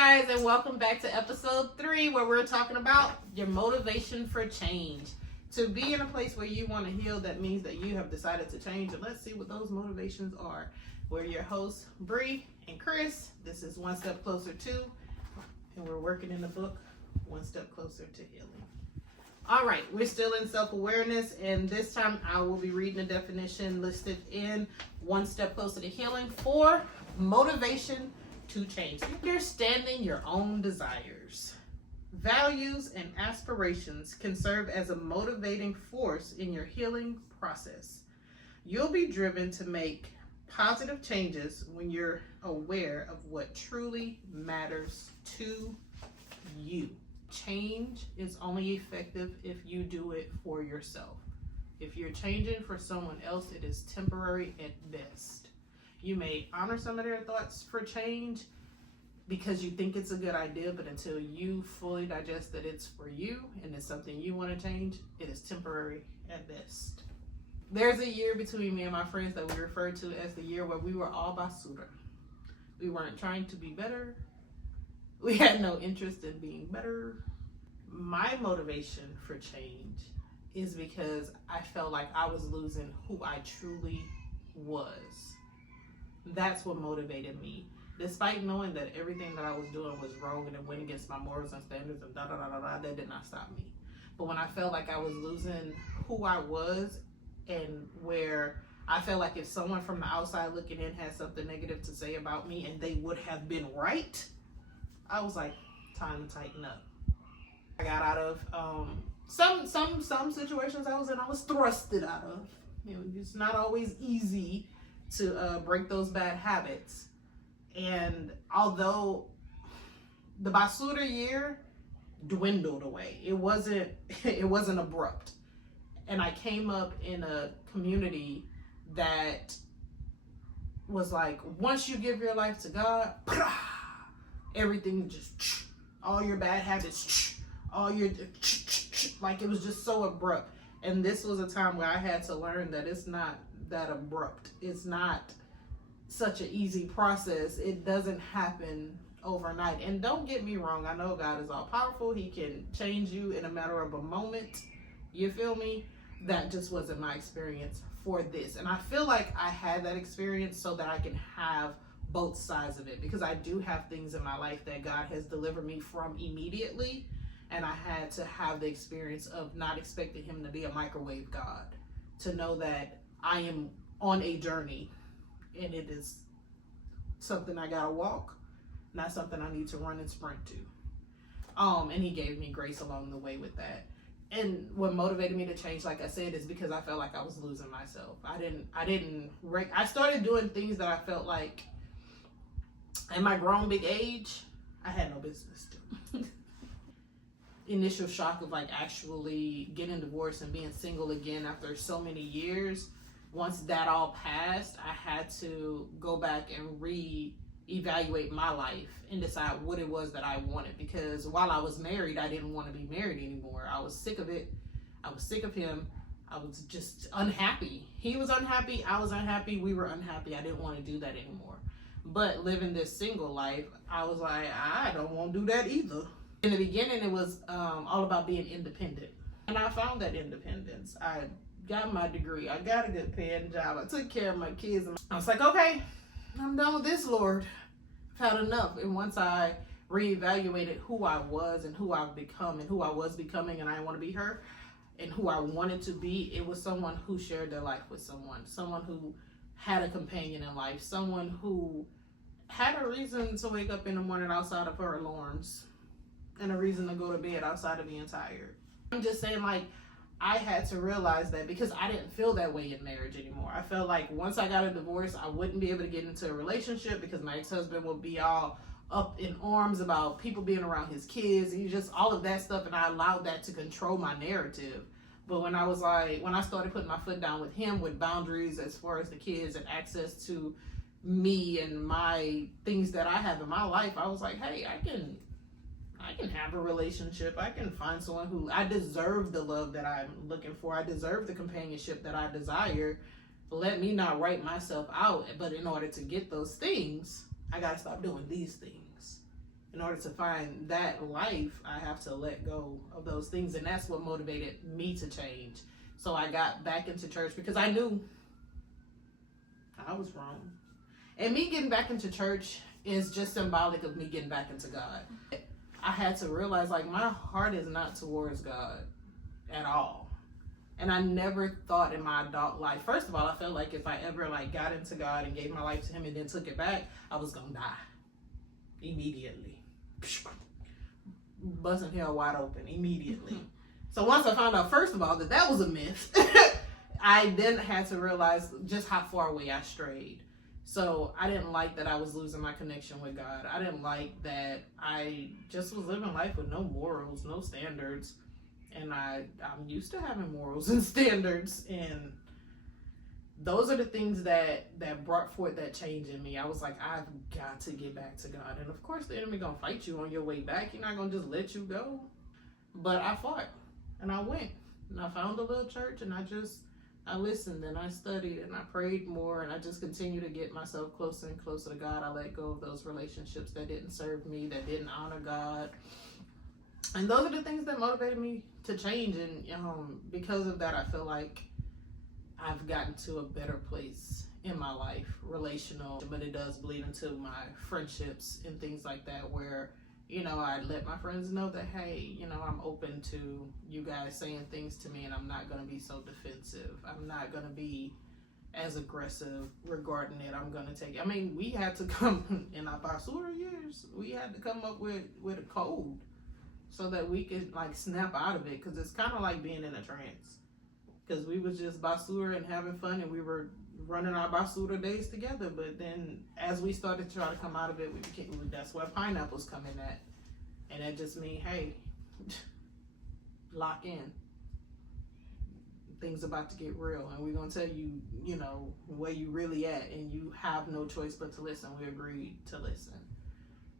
guys, and welcome back to episode 3, where we're talking about your motivation for change. To be in a place where you want to heal, that means that you have decided to change, and let's see what those motivations are. We're your hosts, Bree and Chris. This is One Step Closer To, and we're working in the book, One Step Closer to Healing. All right, we're still in self-awareness, and this time I will be reading the definition listed in One Step Closer to Healing for motivation to change. Understanding your own desires, values, and aspirations can serve as a motivating force in your healing process. You'll be driven to make positive changes when you're aware of what truly matters to you. Change is only effective if you do it for yourself. If you're changing for someone else, it is temporary at best. You may honor some of their thoughts for change because you think it's a good idea, but until you fully digest that it's for you and it's something you want to change, it is temporary at best. There's a year between me and my friends that we refer to as the year where we were all basura. We weren't trying to be better. We had no interest in being better. My motivation for change is because I felt like I was losing who I truly was. That's what motivated me. Despite knowing that everything that I was doing was wrong and it went against my morals and standards and that did not stop me. But when I felt like I was losing who I was, and where I felt like if someone from the outside looking in had something negative to say about me and they would have been right, I was like, time to tighten up. I got out of some situations I was in, I was thrusted out of. You know, it's not always easy to break those bad habits. And although the basura year dwindled away, it wasn't abrupt. And I came up in a community that was like, once you give your life to God, everything just, all your bad habits, all your, like it was just so abrupt. And this was a time where I had to learn that it's not that abrupt. It's not such an easy process. It doesn't happen overnight. And don't get me wrong, I know God is all powerful. He can change you in a matter of a moment. You feel me? That just wasn't my experience for this. And I feel like I had that experience so that I can have both sides of it, because I do have things in my life that God has delivered me from immediately, and I had to have the experience of not expecting him to be a microwave God, to know that I am on a journey and it is something I gotta walk, not something I need to run and sprint to. And he gave me grace along the way with that. And what motivated me to change, like I said, is because I felt like I was losing myself. I started doing things that I felt like in my grown big age, I had no business doing. Initial shock of like actually getting divorced and being single again after so many years. Once that all passed, I had to go back and re-evaluate my life and decide what it was that I wanted. Because while I was married, I didn't want to be married anymore. I was sick of it. I was sick of him. I was just unhappy. He was unhappy. I was unhappy. We were unhappy. I didn't want to do that anymore. But living this single life, I was like, I don't want to do that either. In the beginning, it was all about being independent. And I found that independence. I got my degree. I got a good paying job. I took care of my kids. I was like, okay, I'm done with this, Lord. I've had enough. And once I reevaluated who I was and who I've become and who I was becoming, and I didn't want to be her, and who I wanted to be, it was someone who shared their life with someone who had a companion in life, someone who had a reason to wake up in the morning outside of her alarms and a reason to go to bed outside of being tired. I'm just saying, like, I had to realize that because I didn't feel that way in marriage anymore. I felt like once I got a divorce, I wouldn't be able to get into a relationship because my ex-husband would be all up in arms about people being around his kids and just all of that stuff, and I allowed that to control my narrative. But when I started putting my foot down with him with boundaries as far as the kids and access to me and my things that I have in my life, I was like, hey, I can have a relationship. I can find someone who, I deserve the love that I'm looking for. I deserve the companionship that I desire. Let me not write myself out. But in order to get those things, I got to stop doing these things. in order to find that life, I have to let go of those things. And that's what motivated me to change. So I got back into church because I knew I was wrong. And me getting back into church is just symbolic of me getting back into God. I had to realize, like, my heart is not towards God at all. And I never thought in my adult life, first of all, I felt like if I ever like got into God and gave my life to him and then took it back, I was gonna die immediately. Busting hell wide open immediately. So once I found out, first of all, that was a myth, I then had to realize just how far away I strayed. So I didn't like that I was losing my connection with God. I didn't like that I just was living life with no morals, no standards. And I'm used to having morals and standards. And those are the things that brought forth that change in me. I was like, I've got to get back to God. And of course, the enemy gonna fight you on your way back. He's not gonna just let you go. But I fought, and I went, and I found a little church, and I listened, and I studied, and I prayed more, and I just continued to get myself closer and closer to God. I let go of those relationships that didn't serve me, that didn't honor God. And those are the things that motivated me to change. And because of that, I feel like I've gotten to a better place in my life, relational, but it does bleed into my friendships and things like that, where, I let my friends know that, hey, I'm open to you guys saying things to me, and I'm not going to be so defensive. I'm not going to be as aggressive regarding it. I'm going to take it. I mean, we had to come, in our basura years, we had to come up with a code so that we could like snap out of it, because it's kind of like being in a trance. Because we was just basura and having fun, and we were running our basura days together. But then as we started to try to come out of it, that's where pineapples come in at. And that just means, hey, lock in. Things about to get real, and we're going to tell you, where you really at, and you have no choice but to listen. We agreed to listen.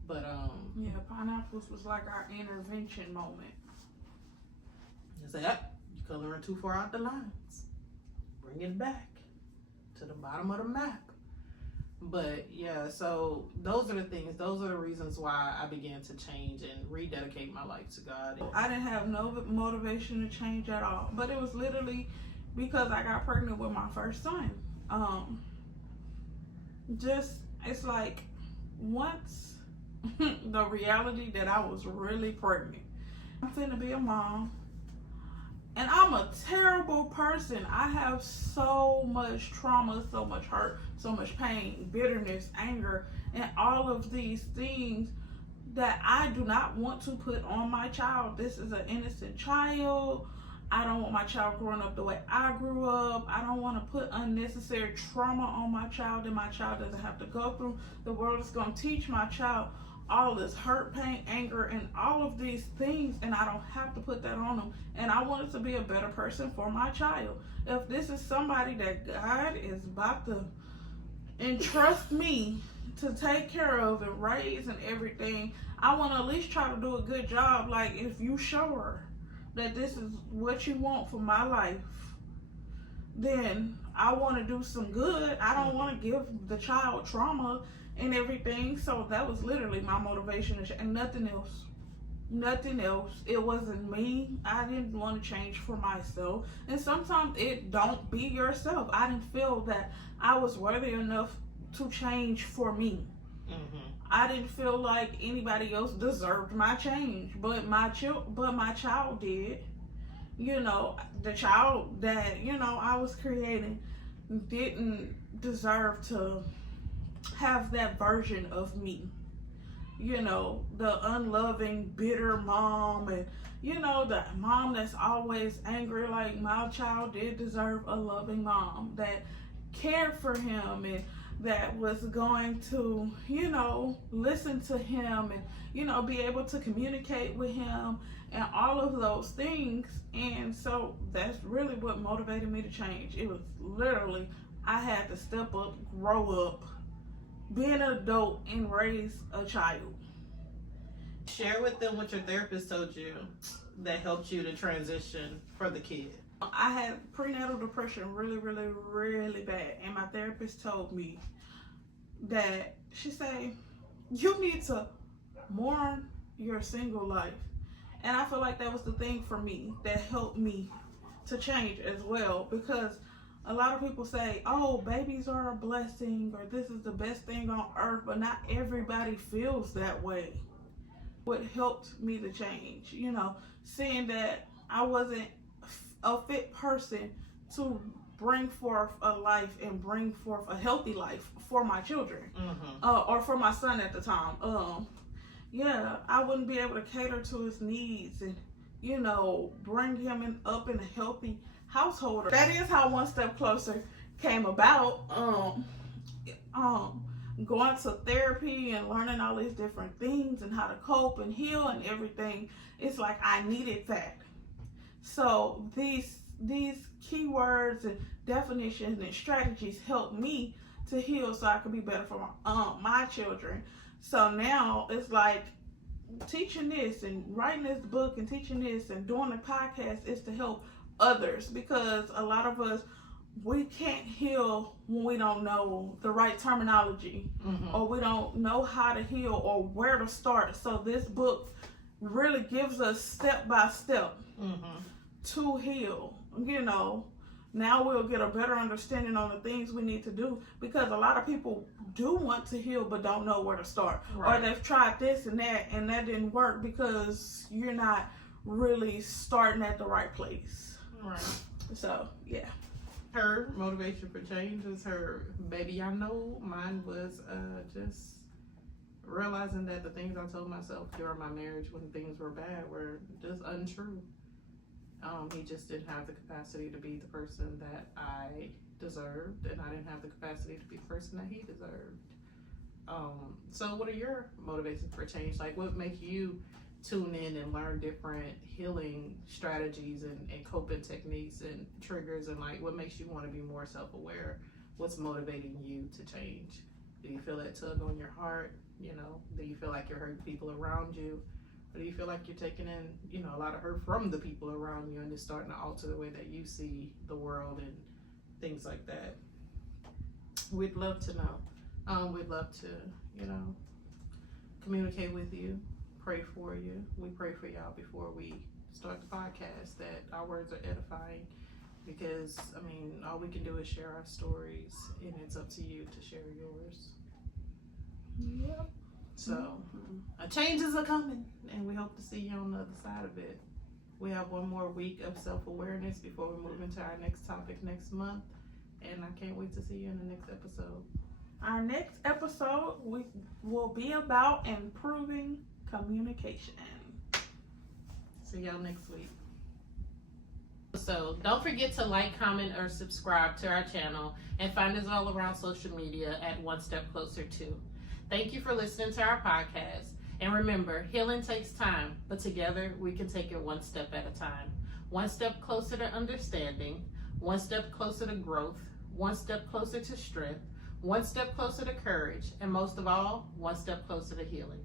But yeah, pineapples was like our intervention moment. Is that you're coloring too far out the lines? Bring it back to the bottom of the map. But yeah, so those are the things. Those are the reasons why I began to change and rededicate my life to God. I didn't have no motivation to change at all, but it was literally because I got pregnant with my first son. It's like once the reality that I was really pregnant. I'm finna be a mom, and I'm a terrible person. I have so much trauma, so much hurt, so much pain, bitterness, anger, and all of these things that I do not want to put on my child. This is an innocent child. I don't want my child growing up the way I grew up. I don't want to put unnecessary trauma on my child that my child doesn't have to go through. The world is going to teach my child all this hurt, pain, anger, and all of these things, and I don't have to put that on them. And I wanted to be a better person for my child. If this is somebody that God is about to entrust me to take care of and raise and everything, I want to at least try to do a good job. Like, if you show her that this is what you want for my life, then I want to do some good. I don't want to give the child trauma and everything. So that was literally my motivation, and nothing else. Nothing else. It wasn't me. I didn't want to change for myself. And sometimes it don't be yourself. I didn't feel that I was worthy enough to change for me. Mm-hmm. I didn't feel like anybody else deserved my change, but my child did. The child that I was creating didn't deserve to have that version of me. The unloving, bitter mom, and the mom that's always angry. Like, my child did deserve a loving mom that cared for him and that was going to, listen to him and, be able to communicate with him and all of those things. And so that's really what motivated me to change. It was literally, I had to step up, grow up, be an adult, and raise a child. Share with them what your therapist told you that helped you to transition for the kid. I had prenatal depression really, really, really bad. And my therapist told me that, she said, you need to mourn your single life. And I feel like that was the thing for me that helped me to change as well, because a lot of people say, oh, babies are a blessing, or this is the best thing on earth, but not everybody feels that way. What helped me to change, you know, seeing that I wasn't a fit person to bring forth a life and bring forth a healthy life for my children, or for my son at the time. Yeah, I wouldn't be able to cater to his needs and, you know, bring him up in a healthy household. That is how One Step Closer came about. Going to therapy and learning all these different things and how to cope and heal and everything. It's like I needed that. So these keywords and definitions and strategies helped me to heal so I could be better for my children. So now it's like teaching this and writing this book and teaching this and doing the podcast is to help others, because a lot of us, we can't heal when we don't know the right terminology, or we don't know how to heal or where to start. So this book really gives us step by step to heal. You know, now we'll get a better understanding on the things we need to do, because a lot of people do want to heal but don't know where to start. Right. Or they've tried this and that didn't work because you're not really starting at the right place. Right. So, yeah. Her motivation for change was her baby I know. Mine was just realizing that the things I told myself during my marriage when things were bad were just untrue. He just didn't have the capacity to be the person that I deserved, and I didn't have the capacity to be the person that he deserved. So what are your motivations for change? Like, what makes you tune in and learn different healing strategies and coping techniques and triggers, and like what makes you want to be more self-aware? What's motivating you to change? Do you feel that tug on your heart? You know, do you feel like you're hurting people around you? Or do you feel like you're taking in, you know, a lot of hurt from the people around you, and it's starting to alter the way that you see the world and things like that? We'd love to know. We'd love to, you know, communicate with you, pray for you. We pray for y'all before we start the podcast, that our words are edifying, because, I mean, all we can do is share our stories, and it's up to you to share yours. Yep. So, changes are coming, and we hope to see you on the other side of it. We have one more week of self-awareness before we move into our next topic next month, and I can't wait to see you in the next episode. Our next episode will be about improving communication. See y'all next week. So don't forget to like, comment, or subscribe to our channel, and find us all around social media at One Step Closer Too. Thank you for listening to our podcast. And remember, healing takes time, but together we can take it one step at a time. One step closer to understanding, one step closer to growth, one step closer to strength, one step closer to courage, and most of all, one step closer to healing.